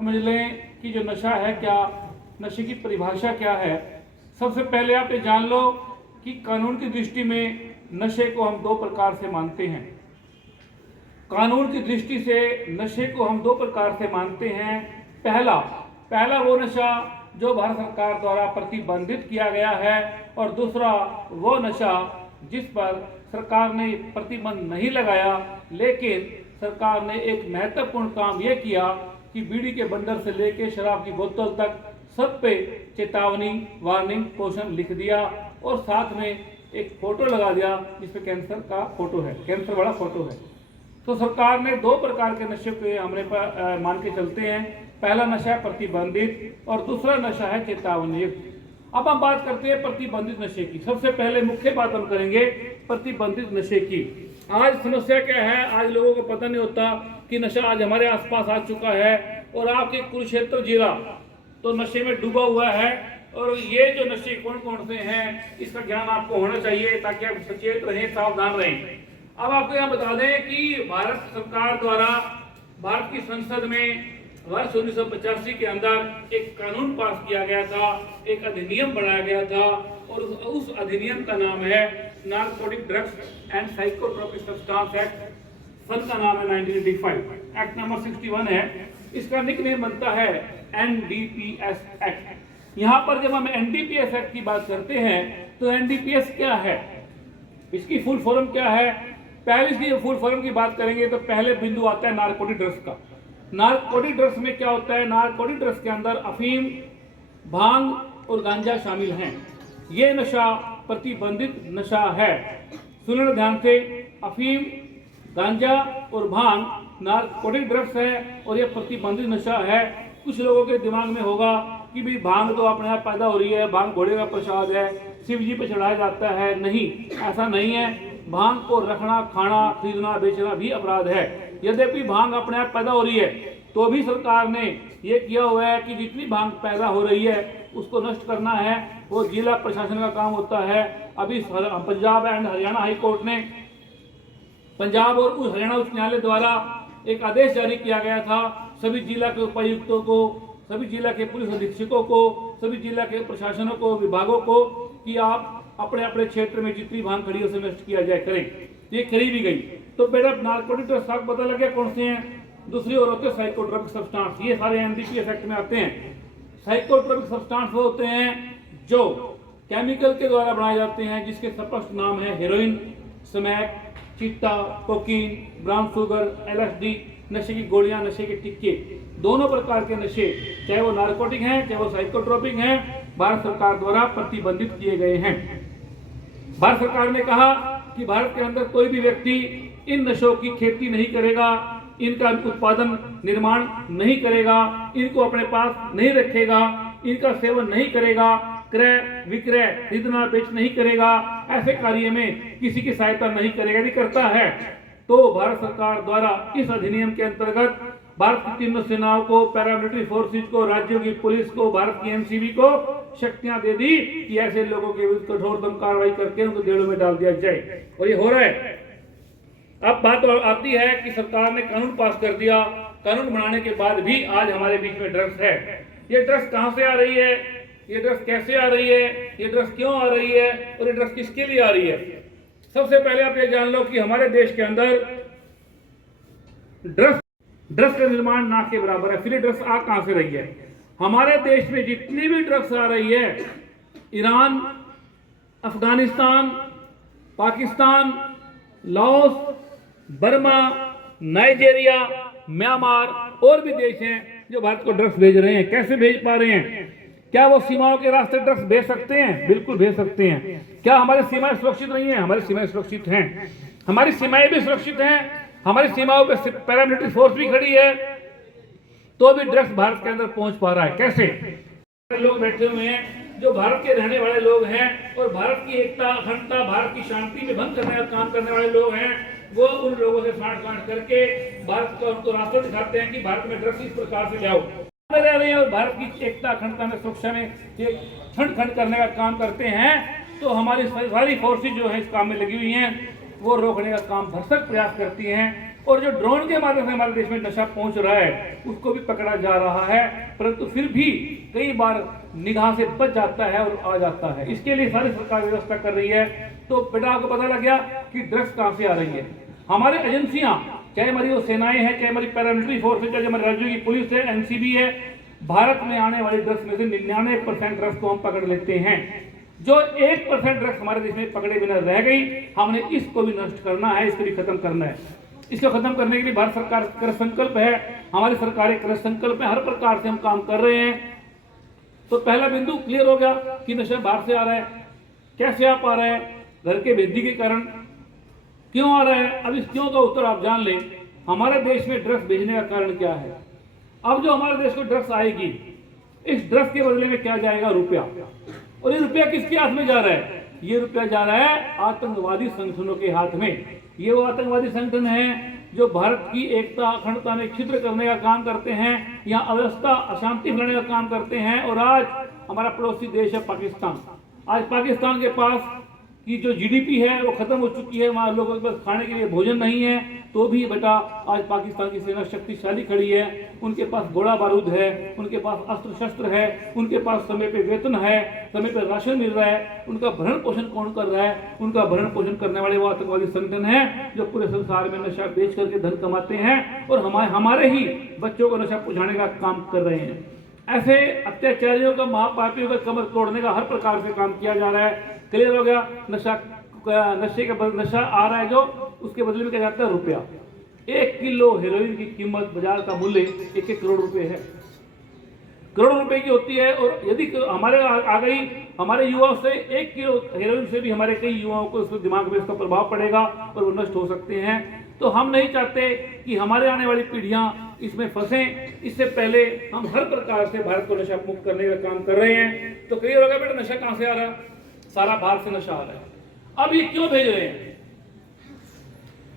समझ लें कि जो नशा है क्या, नशे की परिभाषा क्या है। सबसे पहले आप ये जान लो कि कानून की दृष्टि में नशे को हम दो प्रकार से मानते हैं। कानून की दृष्टि से नशे को हम दो प्रकार से मानते हैं। पहला वो नशा जो भारत सरकार द्वारा प्रतिबंधित किया गया है, और दूसरा वो नशा जिस पर सरकार ने प्रतिबंध नहीं लगाया, लेकिन सरकार ने एक महत्वपूर्ण काम यह किया कि बीड़ी के बंडल से लेकर शराब की बोतल तक सब पे चेतावनी, वार्निंग, पोषण लिख दिया और साथ में एक फोटो लगा दिया जिसपे कैंसर का फोटो है, कैंसर वाला फोटो है। तो सरकार ने दो प्रकार के नशे पे हमने मान के चलते हैं। पहला नशा है प्रतिबंधित और दूसरा नशा है चेतावनी। अब हम बात करते हैं प्रतिबंधित नशे की। सबसे पहले मुख्य बात हम करेंगे प्रतिबंधित नशे की। आज समस्या क्या है, आज लोगों को पता नहीं होता कि नशा आज हमारे आसपास आ चुका है और आपके कुरुक्षेत्र जिला तो नशे में डूबा हुआ है। और ये जो नशे कौन कौन से हैं इसका ज्ञान आपको होना चाहिए ताकि आप सचेत रहें, सावधान रहें। अब आपको यहाँ बता दें कि भारत सरकार द्वारा भारत की संसद में वर्ष 1985 के अंदर एक कानून पास किया गया था, एक अधिनियम बनाया गया था और उस अधिनियम का नाम है Narcotic Drugs and Psychotropic Substance Act. सन का नाम है 1985, एक्ट नंबर 61 है। इसका निकनेम बनता है एनडीपीएस एक्ट। यहाँ पर जब हम एनडीपीएस एक्ट की बात करते हैं तो एनडीपीएस क्या है, इसकी फुल फॉर्म क्या है। पहले इसकी फुल फॉर्म की बात करेंगे तो पहले बिंदु आता है नारकोटिक ड्रग्स का। नारकोटिक ड्रग्स में क्या होता है, नारकोटिक ड्रग्स के अंदर अफीम, भांग और गांजा शामिल हैं। ये नशा प्रतिबंधित नशा है। सुनना ध्यान से, अफीम, गांजा और भांग नारकोटिक ड्रग्स है और ये प्रतिबंधित नशा है। कुछ लोगों के दिमाग में होगा कि भाई भांग तो अपने आप पैदा हो रही है, भांग घोड़े का प्रसाद है, शिव जी पे चढ़ाया जाता है। नहीं, ऐसा नहीं है। भांग को रखना, खाना, खरीदना, बेचना भी अपराध है। यद्यपि भांग अपने आप पैदा हो रही है तो भी सरकार ने ये किया हुआ है कि जितनी भांग पैदा हो रही है उसको नष्ट करना है, वो जिला प्रशासन का काम होता है। अभी Punjab and Haryana high court ने, पंजाब और हरियाणा उच्च न्यायालय द्वारा एक आदेश जारी किया गया था सभी जिला के उपायुक्तों को, सभी जिला के पुलिस अधीक्षकों को, सभी जिला के प्रशासनों को, विभागों को कि आप अपने अपने क्षेत्र में जितनी भांग खड़ी है उसे नष्ट किया जाए, करें। ये करी भी गई। तो बेटा नारकोटिक ड्रग्स आपको पता लग गया कौन से हैं। दूसरी ओर होते हैं साइकोट्रोपिक सब्सटेंस, ये सारे एनडीपीएस एक्ट में आते हैं। साइकोट्रोपिक सब्सटेंस वो होते हैं जो केमिकल के द्वारा बनाए जाते हैं, जिसके स्पष्ट नाम है हेरोइन, स्मैक, चिट्टा, कोकीन, ब्राउन शुगर, एलएसडी, नशे की गोलियां, नशे के टिक्के। दोनों प्रकार के नशे, चाहे वो नारकोटिक हैं चाहे वो साइकोट्रोपिक हैं, भारत सरकार द्वारा प्रतिबंधित किए गए हैं। भारत सरकार ने कहा कि भारत के अंदर कोई भी व्यक्ति इन नशों की खेती नहीं करेगा, इनका उत्पादन, निर्माण नहीं करेगा, इनको अपने पास नहीं रखेगा, इनका सेवन नहीं करेगा, क्रय विक्रय, खरीदना बेच नहीं करेगा, ऐसे कार्य में किसी की सहायता नहीं करेगा। यदि करता है तो भारत सरकार द्वारा इस अधिनियम के अंतर्गत भारत की तीनों सेनाओं को, पैरामिलिट्री फोर्सेज को, राज्यों की पुलिस को, भारत की एनसीबी को शक्तियां दे दी कि ऐसे लोगों के विरुद्ध कठोरतम कार्रवाई करके उनको जेलों में डाल दिया जाए। और ये हो रहा है। अब बात आती है कि सरकार ने कानून पास कर दिया, कानून बनाने के बाद भी आज हमारे बीच में ड्रग्स है। ये ड्रग्स कहां से आ रही है, ये ड्रग्स कैसे आ रही है, ये ड्रग्स क्यों आ रही है और ये ड्रग्स किसके लिए आ रही है। सबसे पहले आप ये जान लो कि हमारे देश के अंदर ड्रग्स का निर्माण ना के बराबर है। फिर ये ड्रग्स आ कहां से रही है। हमारे देश में जितनी भी ड्रग्स आ रही है, Iran, Afghanistan, Pakistan, Laos, Burma, Nigeria, Myanmar और भी देश हैं जो भारत को ड्रग्स भेज रहे हैं। कैसे भेज पा रहे हैं? क्या वो सीमाओं के रास्ते ड्रग्स भेज सकते हैं? बिल्कुल भेज सकते हैं। क्या हमारी सीमाएं सुरक्षित नहीं है? हमारी सीमाएं सुरक्षित हैं। हमारी सीमाएं भी सुरक्षित हैं। हमारी सीमाओं पे पैरामिलिट्री फोर्स भी खड़ी है, तो भी ड्रग्स भारत के अंदर पहुंच पा रहा है। कैसे? लोग बैठे हुए हैं जो भारत के रहने वाले लोग हैं और भारत की एकता, अखंडता, भारत की शांति में भंग करने का काम करने वाले लोग हैं, वो उन लोगों से साठ करके भारत का उनको रास्ता दिखाते हैं कि भारत में ड्रग्स इस प्रकार से लाओ रह रहे हैं और भारत की एकता, अखंडता में, सुरक्षा में छंड खंड करने का काम करते हैं। तो हमारी सारी फोर्सेज जो है इस काम में लगी हुई हैं, वो रोकने का काम भरसक प्रयास करती हैं और जो ड्रोन के माध्यम से हमारे देश में नशा पहुंच रहा है उसको भी पकड़ा जा रहा है, परंतु फिर भी कई बार निगाह से बच जाता है और आ जाता है। इसके लिए सारी सरकार व्यवस्था कर रही है। तो बेटा आपको पता लग गया कि ड्रग्स कहां से आ रही है। हमारे एजेंसियां, चाहे हमारी वो सेनाएं हैं, चाहे हमारी पैरामिलिट्री फोर्स है, चाहे हमारे राज्यों की पुलिस है, एनसीबी है, भारत में आने वाली ड्रग्स में से 99% ड्रग्स को हम पकड़ लेते हैं। जो 1% ड्रग्स हमारे देश में पकड़े बिना रह गई, हमने इसको भी नष्ट करना है, इसको भी खत्म करना है। इसको खत्म करने के लिए भारत सरकार कृत संकल्प है, हमारी सरकारें कृत संकल्प है, हर प्रकार से हम काम कर रहे हैं। तो पहला बिंदु क्लियर हो गया कि नशा बाहर से आ रहा है, कैसे आ पा रहा है, घर के भेदी के कारण क्यों आ रहा है। अब इस क्यों का उत्तर आप जान लें। हमारे देश में ड्रग्स भेजने का कारण क्या है। अब जो हमारे देश को ड्रग्स आएगी, इस ड्रग्स के बदले में क्या जाएगा, रुपया। और ये रुपया किसके हाथ में जा रहा है, ये रुपया जा रहा है आतंकवादी संगठनों के हाथ में। ये वो आतंकवादी संगठन है जो भारत की एकता अखंडता में छिद्र करने का काम करते हैं, या अव्यवस्था अशांति फैलाने का काम करते हैं। और आज हमारा पड़ोसी देश है पाकिस्तान। आज पाकिस्तान के पास की जो जीडीपी है वो खत्म हो चुकी है, वहाँ लोगों के पास खाने के लिए भोजन नहीं है, तो भी बेटा आज पाकिस्तान की सेना शक्तिशाली खड़ी है। उनके पास गोला बारूद है, उनके पास अस्त्र शस्त्र है, उनके पास समय पे वेतन है, समय पे राशन मिल रहा है। उनका भरण पोषण कौन कर रहा है, उनका भरण पोषण करने वाले वो आतंकवादी संगठन है जो पूरे संसार में नशा बेच करके धन कमाते हैं और हमारे ही बच्चों को नशा पहुंचाने का काम कर रहे हैं। ऐसे अत्याचारियों का, महापापियों का कमर तोड़ने का हर प्रकार से काम किया जा रहा है। क्लियर हो गया। नशे का नशा आ रहा है जो, उसके बदले में क्या जाता है, रुपया। 1 किलो हेरोइन की कीमत, बाजार का मूल्य 1-1 करोड़ रुपए है, करोड़ों रुपए की होती है। और यदि हमारे आ गई हमारे युवाओं से 1 किलो हेरोइन से भी हमारे कई युवाओं को उसके दिमाग में इसका प्रभाव पड़ेगा और वो नष्ट हो सकते हैं। तो हम नहीं चाहते कि हमारे आने वाली पीढ़ियां इसमें फंसें। इससे पहले हम हर प्रकार से भारत को नशा मुक्त करने का काम कर रहे हैं। तो क्लियर हो गया बेटा, नशा कहां से आ रहा है, सारा बाहर से नशा आ रहा है। अब ये क्यों भेज रहे हैं,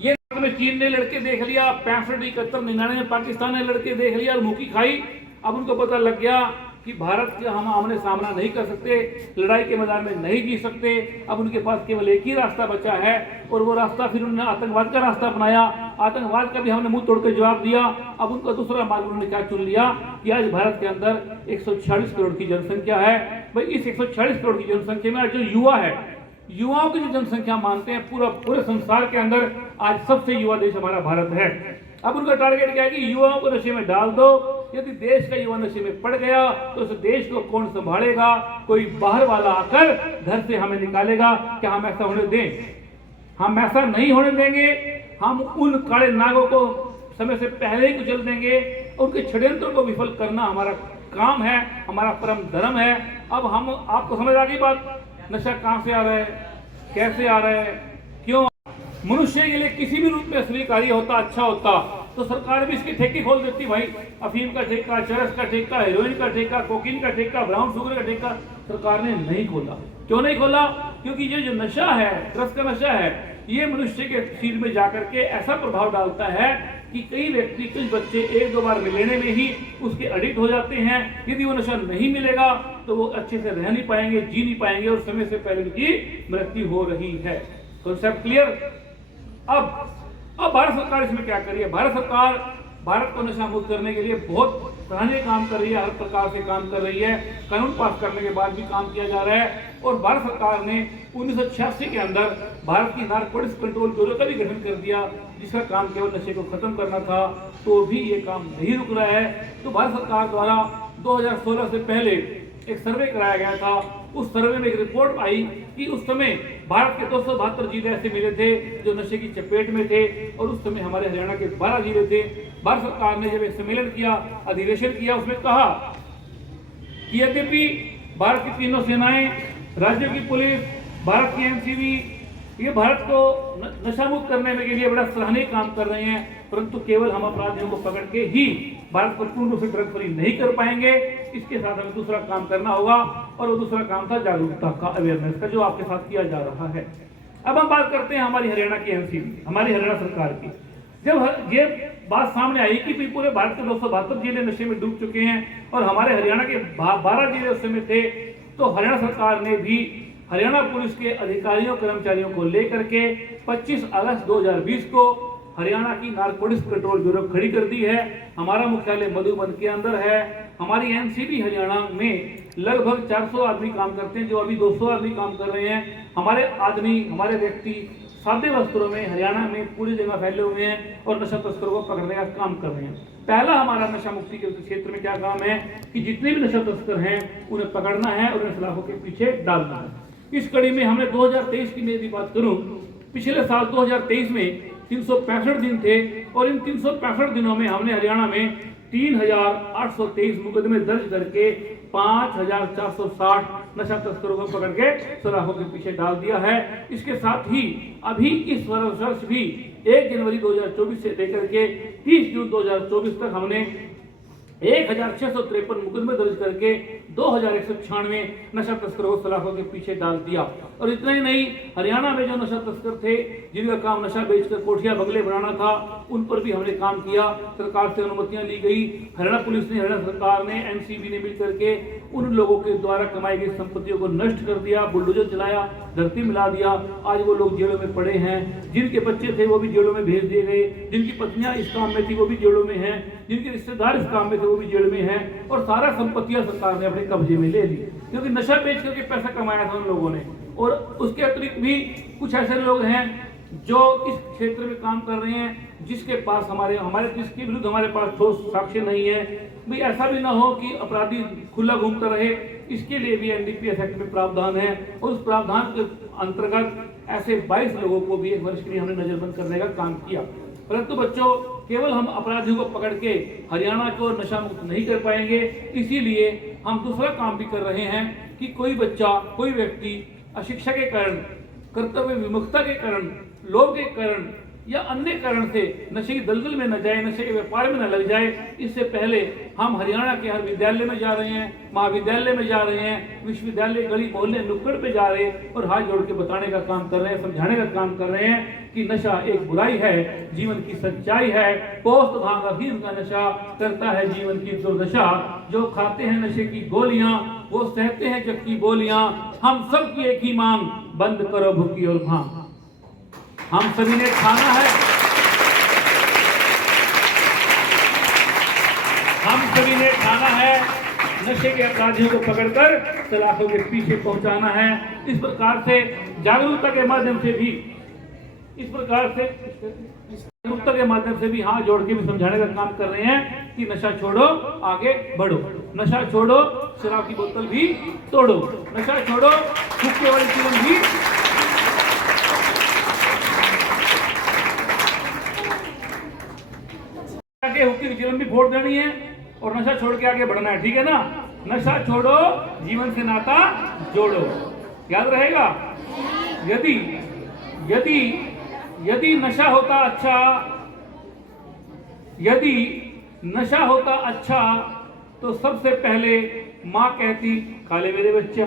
ये में चीन ने लड़के देख लिया, 65, 71, 99 पाकिस्तान ने लड़के देख लिया और मुकी खाई। अब उनको पता लग गया कि भारत के हम आमने सामना नहीं कर सकते, लड़ाई के मैदान में नहीं जी सकते। अब उनके पास केवल एक ही रास्ता बचा है और वो रास्ता फिर उन्होंने आतंकवाद का रास्ता अपनाया। आतंकवाद का भी हमने मुंह तोड़ के जवाब दिया। अब उनका दूसरा मार्ग उन्होंने क्या चुन लिया कि आज भारत के अंदर 146 करोड़ की जनसंख्या है। भाई इस 146 करोड़ की जनसंख्या में आज जो युवा है, युवाओं की जो जनसंख्या मानते हैं पूरे संसार के अंदर आज सबसे युवा देश हमारा भारत है। अब उनका टारगेट क्या है कि युवाओं को नशे में डाल दो। यदि देश का युवा नशे में पड़ गया तो उस देश को कौन संभालेगा, कोई बाहर वाला आकर घर से हमें निकालेगा। क्या हम ऐसा होने दें, हम ऐसा नहीं होने देंगे। हम उन काले नागों को समय से पहले ही कुचल देंगे। उनके षड्यंत्र को विफल करना हमारा काम है, हमारा परम धर्म है। अब हम आपको समझ आ गई बात, नशा कहां से आ रहा है, कैसे आ रहा है, क्यों। मनुष्य के लिए किसी भी रूप में स्वीकार्य होता, अच्छा होता तो सरकार भी इसके ठेके खोल देती। भाई अफीम का ठेका, चरस का ठेका, हेरोइन का ठेका, कोकीन का ठेका, ब्राउन शुगर का ठेका सरकार ने नहीं खोला। क्यों नहीं खोला, क्योंकि ये जो नशा है, ड्रग्स का नशा है, ये मनुष्य के शरीर में जाकर के ऐसा प्रभाव डालता है कि कई व्यक्ति, कई बच्चे 1-2 बार लेने में ही उसके एडिक्ट हो जाते हैं। यदि वो नशा नहीं मिलेगा तो वो अच्छे से रह नहीं पाएंगे, जी नहीं पाएंगे और समय से पहले उनकी मृत्यु हो रही है। Concept clear. अब भारत सरकार इसमें क्या कर रही है। भारत सरकार भारत को नशा मुक्त करने के लिए बहुत सराहनीय काम कर रही है, हर प्रकार से काम कर रही है। कानून पास करने के बाद भी काम किया जा रहा है। और भारत सरकार ने 1986 के अंदर भारत की नारकोटिक्स कंट्रोल ब्यूरो का भी गठन कर दिया, जिसका काम केवल नशे को खत्म करना था। तो भी ये काम नहीं रुक रहा है। तो भारत सरकार द्वारा 2016 से पहले एक सर्वे कराया गया था। उस सर्वे में एक रिपोर्ट आई कि उस समय भारत के 272 जिले ऐसे मिले थे जो नशे की चपेट में थे और उस समय हमारे हरियाणा के 12 जिले थे। भारत सरकार ने जब एक सम्मेलन किया, अधिवेशन किया, उसमें कहा कि यद्यपि भारत की तीनों सेनाएं, राज्यों की पुलिस, भारत की एनसीबी, ये भारत को नशा मुक्त करने के लिए बड़ा सराहनीय काम कर रहे हैं, परंतु केवल हम अपराधियों को पकड़ के ही भारत को पूर्ण रूप से ड्रग फ्री नहीं कर पाएंगे। इसके साथ हमें दूसरा काम करना होगा और वो दूसरा काम था जागरूकता का, अवेयरनेस का, जो आपके साथ किया जा रहा है। अब हम बात करते हैं हमारी हरियाणा की एनसीबी, हमारी हरियाणा सरकार की। जब ये बात सामने आई कि पूरे भारत के 272 जिले नशे में डूब चुके हैं और हमारे हरियाणा के 12 जिले उस समय थे, तो हरियाणा सरकार ने भी हरियाणा पुलिस के अधिकारियों कर्मचारियों को लेकर के 25 अगस्त 2020 को हरियाणा की नारकोटिक्स कंट्रोल ब्यूरो खड़ी कर दी है। हमारा मुख्यालय मधुबन के अंदर है। हमारी एनसीबी हरियाणा में लगभग 400 आदमी काम करते हैं, जो अभी 200 आदमी काम कर रहे हैं। हमारे आदमी, हमारे व्यक्ति सादे वस्त्रों में हरियाणा में पूरी जगह फैले हुए हैं और नशा तस्करों को पकड़ने का काम कर रहे हैं। पहला हमारा नशा मुक्ति के क्षेत्र में क्या काम है कि जितने भी नशा तस्कर हैं उन्हें पकड़ना है और उन्हें सलाखों के पीछे डालना है। इस कड़ी में हमने 2023 की यदि बात करूं, पिछले साल 2023 में 365 दिन थे और इन 365 दिनों में हमने हरियाणा में 3823 मुकदमे दर्ज करके 5460 नशा तस्करों को पकड़ के सलाखों के पीछे डाल दिया है। इसके साथ ही अभी इस वर्ष भी 1 जनवरी 2024 से लेकर के 30 जून 2024 तक हमने 1653 मुकदमे दर्ज करके 2196 नशा तस्करों को सलाखों के पीछे डाल दिया। और इतना ही नहीं, हरियाणा में जो नशा तस्कर थे जिनका काम नशा बेचकर कोठिया बंगले बनाना था, उन पर भी हमने काम किया। सरकार से अनुमतियां ली गई। हरियाणा पुलिस ने, हरियाणा सरकार ने, एनसीबी ने मिलकर के उन लोगों के द्वारा कमाई गई संपत्तियों को नष्ट कर दिया, बुलडोजर चलाया, धरती मिला दिया। आज वो लोग जेलों में पड़े हैं। जिनके बच्चे थे वो भी जेलों में भेज दिए गए, जिनकी पत्नियां इस काम में थी वो भी जेलों में हैं, जिनके रिश्तेदार इस काम में थे वो भी जेल में हैं। और सारा संपत्तियां सरकार ने अपने कब्जे में ले ली, क्योंकि नशा बेच करके पैसा कमाया था उन लोगों ने। और उसके अतिरिक्त भी कुछ ऐसे लोग हैं जो इस क्षेत्र में काम कर रहे हैं, जिसके पास जिसके विरुद्ध हमारे पास ठोस साक्ष्य नहीं है। भाई ऐसा भी ना हो कि अपराधी खुला घूमता रहे, इसके लिए भी एनडीपीएस एक्ट में प्रावधान है। और उस प्रावधान के अंतर्गत ऐसे 22 लोगों को भी 1 वर्ष के लिए हमने नजरबंद करने का काम किया। परंतु बच्चों, केवल हम अपराधियों को पकड़ के हरियाणा को नशा मुक्त नहीं कर पाएंगे। इसीलिए हम दूसरा काम भी कर रहे हैं कि कोई बच्चा, कोई व्यक्ति अशिक्षा के कारण, कर्तव्य विमुखता के कारण, लोभ के कारण या अन्य कारण से नशे की दलदल में न जाए, नशे के व्यापार में न लग जाए, इससे पहले हम हरियाणा के हर विद्यालय में जा रहे हैं, महाविद्यालय में जा रहे हैं, विश्वविद्यालय, गली मोहल्ले, नुक्कड़ पे जा रहे हैं और हाथ जोड़ के बताने का काम कर रहे हैं, समझाने का काम कर रहे हैं कि नशा एक बुराई है, जीवन की सच्चाई है। पोस्त भांग अफीम का नशा करता है जीवन की दुर्दशा। जो खाते हैं नशे की गोलियां वो सहते हैं जग की बोलियां। हम सब की एक ही मांग, बंद करो भूखी और भांग। हम सभी ने खाना है, हम सभी ने खाना है, नशे के अपराधियों को पकड़कर सलाखों के पीछे पहुंचाना है। इस प्रकार से जागरूकता के माध्यम से भी हाथ जोड़ के भी समझाने का काम कर रहे हैं कि नशा छोड़ो, आगे बढ़ो, नशा छोड़ो, शराब की बोतल भी तोड़ो, नशा छोड़ो, हुक्के वाली चिलम भी हुक्के की चिलम भी फोड़ देनी है और नशा छोड़ के आगे बढ़ना है। ठीक है ना? नशा छोड़ो, जीवन से नाता जोड़ो। याद रहेगा? यदि नशा होता अच्छा तो सबसे पहले माँ कहती खा ले मेरे बच्चा।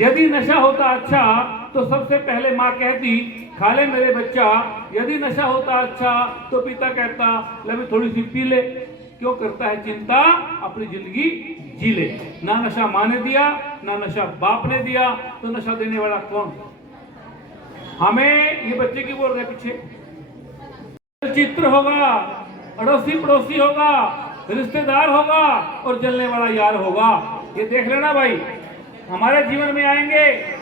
यदि नशा होता अच्छा तो सबसे पहले माँ कहती खा ले मेरे बच्चा। यदि नशा होता अच्छा तो पिता कहता ले मैं थोड़ी सी पी ले। क्यों करता है चिंता, अपनी जिंदगी जी ले। ना नशा माँ ने दिया, ना नशा बाप ने दिया, तो नशा देने वाला कौन? हमें, ये बच्चे की बोल रहे पीछे, चित्र होगा, अड़ोसी पड़ोसी होगा, रिश्तेदार होगा और जलने वाला यार होगा। ये देख लेना भाई, हमारे जीवन में आएंगे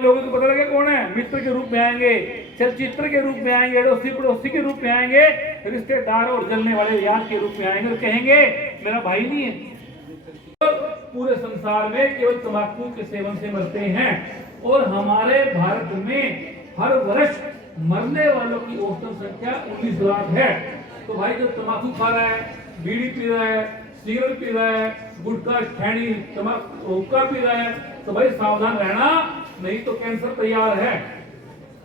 लोगों को पता लगे कौन है। मित्र के रूप में आएंगे, चलचित्र के रूप में आएंगे, अड़ोसी पड़ोसी के रूप में आएंगे, रिश्तेदार और जलने वाले यार के रूप में आएंगे और कहेंगे मेरा भाई नहीं है। पूरे संसार में केवल तंबाकू के सेवन से मरते हैं और हमारे भारत में हर वर्ष मरने वालों की औसतन संख्या 19 लाख है। तो भाई जब तंबाकू खा रहा है, बीड़ी पी रहा है, सिगरेट पी रहा है, गुटखा, खैनी, तंबाकू, हुक्का पी रहा है, तो भाई सावधान रहना, नहीं तो कैंसर तैयार है।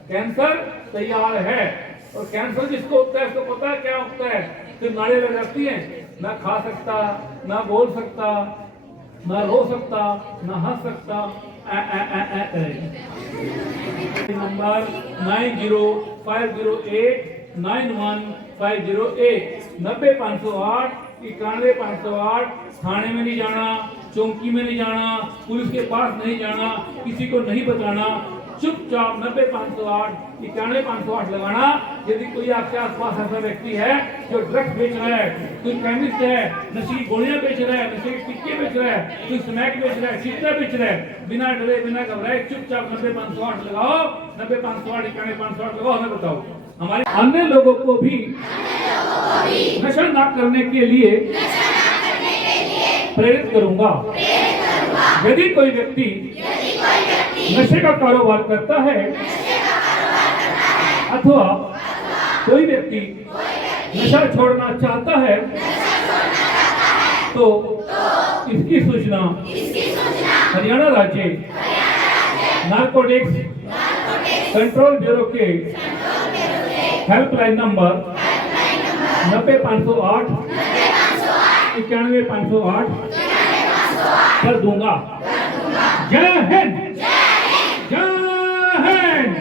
कैंसर तैयार है। और कैंसर जिसको होता है उसको पता है क्या होता है? फिर नाड़ियां लग जाती हैं, ना खा सकता, ना बोल सकता, ना रो सकता, ना हंस सकता, नंबर 9050891508 90508 91508। थाने में नहीं जाना, चौकी में नहीं जाना, पुलिस के पास नहीं जाना, किसी को नहीं बताना। चुपचाप 90-508-91-508 लगाना। यदि कोई आपके आसपास ऐसा व्यक्ति है जो ड्रग्स बेच रहा है, कोई केमिस्ट है, नशे की गोलियां बेच रहा है, नशे के टिक्के बेच रहा है, कोई स्मैक बेच रहा है, चिट्टा बेच रहा है, बिना डरे बिना घबराए चुपचाप 90-508 लगाओ, 90-508-91-508 लगाओ। हमें बताओ, हमारे अन्य लोगों को भी नशा ना करने के लिए प्रेरित करूंगा। यदि कोई व्यक्ति नशे का कारोबार करता है अथवा कोई व्यक्ति नशा छोड़ना चाहता है तो इसकी सूचना हरियाणा राज्य नारकोटिक्स कंट्रोल ब्यूरो के हेल्पलाइन नंबर 90-508-91-508 कर दूंगा। जय हिंद, जय हिंद।